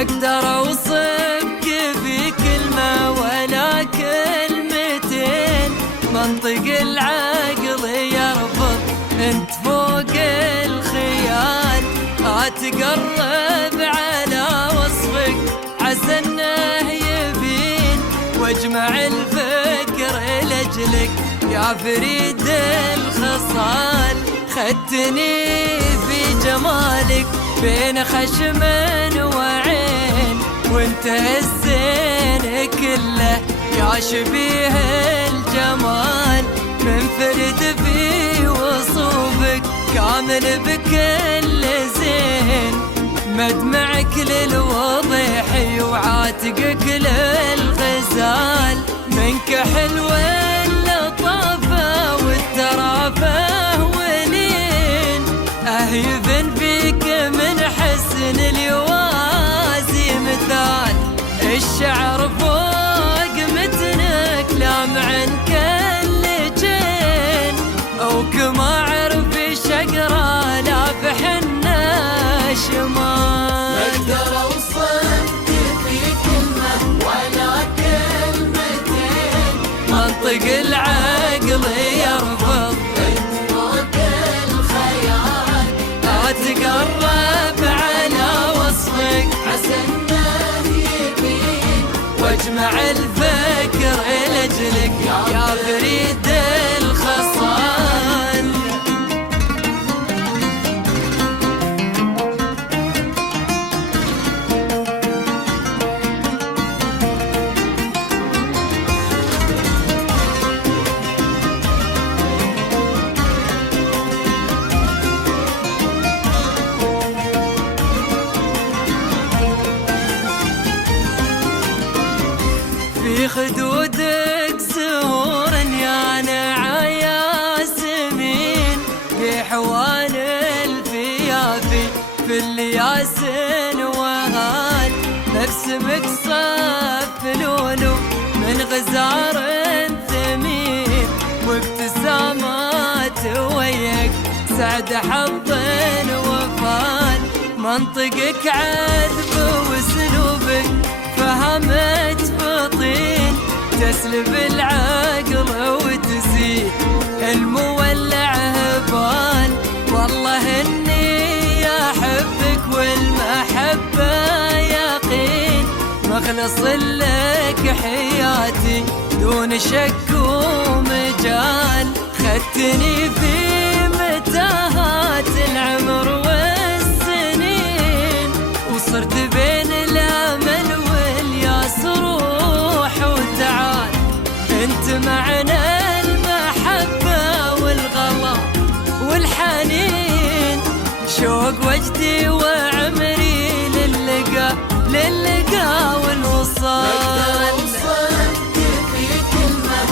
اقدر اوصفك في كلمة ولا كلمتين، منطق العقل يرفض انت فوق الخيال. اتقرب على وصفك عسى انه يبين، واجمع الفكر لاجلك يا فريد الخصال. خدتني في جمالك بين خشم وعين، وانت الزين كله يا شبيه الجمال. منفرد في وصوفك كامل بكل زين، مدمعك للوضح وعاتقك للغزال. منك حلوة اللطافة والترافة ولين، أهيفن فيك من حسن اليوازي مثال. الشعر فوق متنك لامع كل جين، أو كما عرف شقرة لافح الناشمال. اقدر اوصفك في كلمة ولا كلمتين، منطق العقل يرفض انت فوق الخيال. اتقرب على وصفك عسى انه يبين، واجمع الفكر لاجلك يا فريد الخصال. في خدودك زهور يانع ياسمين، في حوان الفيافي في الياسن وهال. نفسمك صف لولو من غزار ثمين، وابتسامات وياك سعد حظ وفال. منطقك عذب واسلوبك فهمت بطين، تسلب العقل وتزيد المولع هبال. والله اني احبك والمحبة يقين، مخلص لك حياتي دون شك ومجال. خدتني في متاهات العمر والسنين، وصرت بين الامل والياس روح وتعال. انت معنى المحبة والغلا والحنين، شوق وجدي وعمري للقا والوصال. في كلمة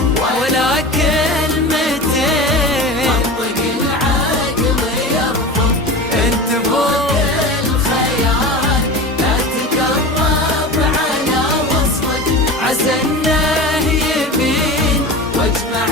ولا كلمتين، منطق العقل يرفض انت فوق الخيال. لا تقرب على وصفك عسى انه يبين، واجمع